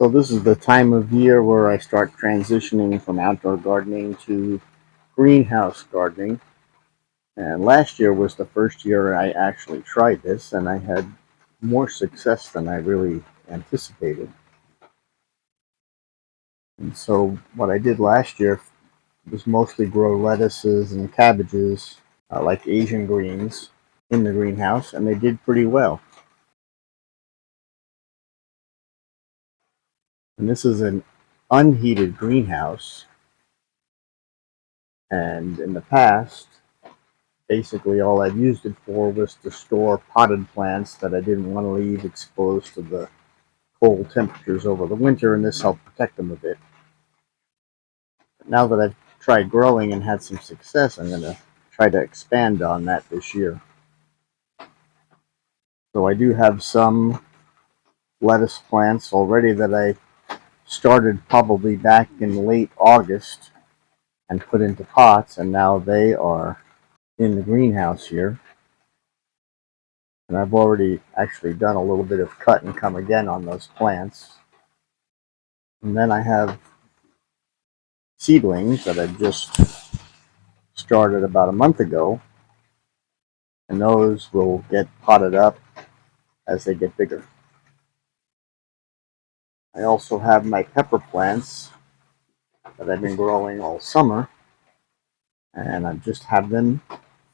So this is the time of year where I start transitioning from outdoor gardening to greenhouse gardening. And last year was the first year I actually tried this, and I had more success than I really anticipated. And so what I did last year was mostly grow lettuces and cabbages, like Asian greens, in the greenhouse, and they did pretty well. And this is an unheated greenhouse, and in the past, basically all I've used it for was to store potted plants that I didn't want to leave exposed to the cold temperatures over the winter, and this helped protect them a bit. But now that I've tried growing and had some success, I'm going to try to expand on that this year. So I do have some lettuce plants already that I started probably back in late August and put into pots, and now they are in the greenhouse here. And I've already actually done a little bit of cut and come again on those plants. And then I have seedlings that I just started about a month ago, and those will get potted up as they get bigger. I also have my pepper plants that I've been growing all summer, and I just have them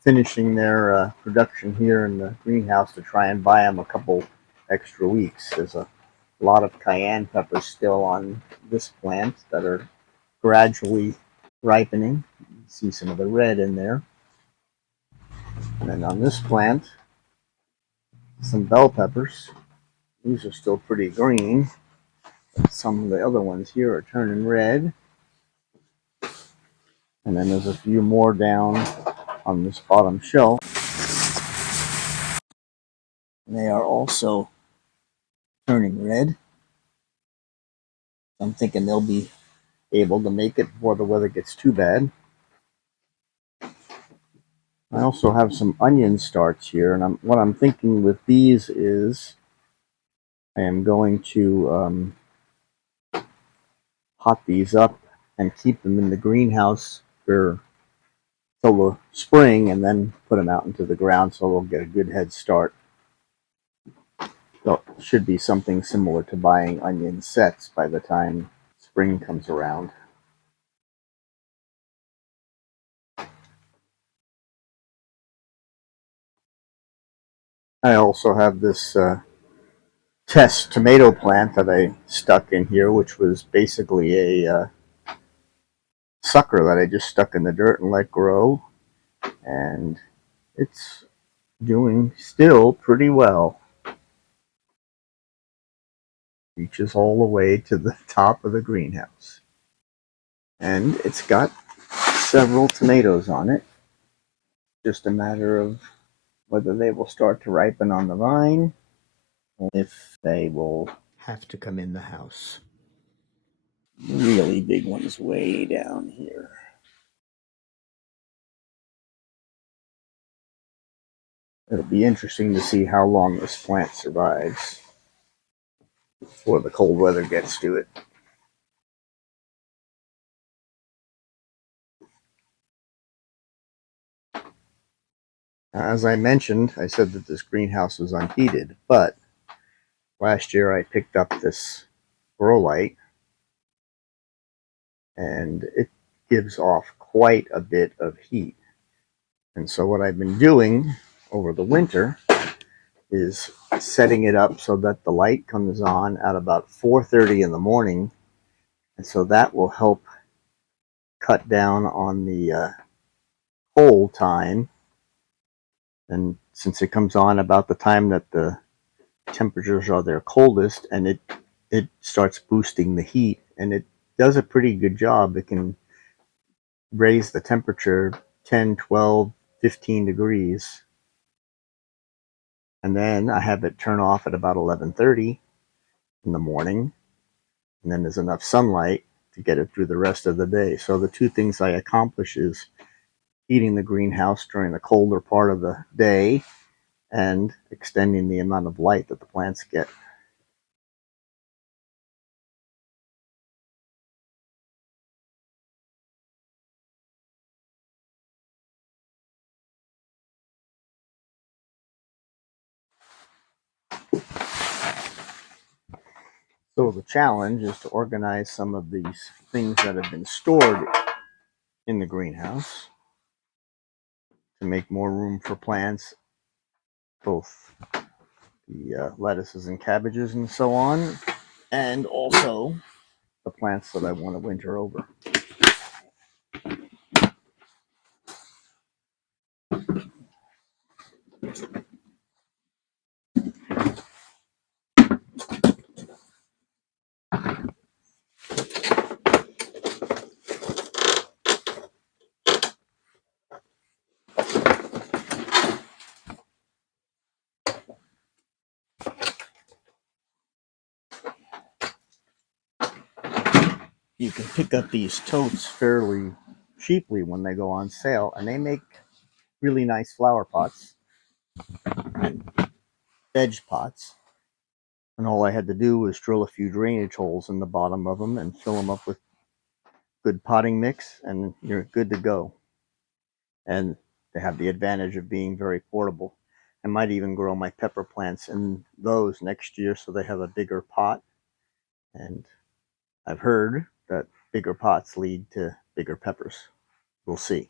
finishing their production here in the greenhouse to try and buy them a couple extra weeks. There's a lot of cayenne peppers still on this plant that are gradually ripening. You can see some of the red in there. And then on this plant, some bell peppers. These are still pretty green, but some of the other ones here are turning red. And then there's a few more down on this bottom shelf. And they are also turning red. I'm thinking they'll be able to make it before the weather gets too bad. I also have some onion starts here, and what I'm thinking with these is I am going to pot these up and keep them in the greenhouse for till the spring, and then put them out into the ground so they'll get a good head start. So it should be something similar to buying onion sets by the time spring comes around. I also have this test tomato plant that I stuck in here, which was basically a sucker that I just stuck in the dirt and let grow, and it's doing still pretty well. Reaches all the way to the top of the greenhouse, and it's got several tomatoes on it. Just a matter of whether they will start to ripen on the vine or if they will have to come in the house. Really big ones way down here. It'll be interesting to see how long this plant survives before the cold weather gets to it. As I mentioned, I said that this greenhouse was unheated, but last year I picked up this grow light, and it gives off quite a bit of heat. And so what I've been doing over the winter is setting it up so that the light comes on at about 4:30 in the morning, and so that will help cut down on the cold time. And since it comes on about the time that the temperatures are their coldest, and it starts boosting the heat, and it does a pretty good job. It can raise the temperature 10, 12, 15 degrees. And then I have it turn off at about 11:30 in the morning, and then there's enough sunlight to get it through the rest of the day. So the two things I accomplish is heating the greenhouse during the colder part of the day and extending the amount of light that the plants get. So the challenge is to organize some of these things that have been stored in the greenhouse to make more room for plants, both the lettuces and cabbages and so on, and also the plants that I want to winter over. You can pick up these totes fairly cheaply when they go on sale, and they make really nice flower pots and veg pots. And all I had to do was drill a few drainage holes in the bottom of them and fill them up with good potting mix, and you're good to go. And they have the advantage of being very portable. I might even grow my pepper plants in those next year so they have a bigger pot. And I've heard that bigger pots lead to bigger peppers. We'll see.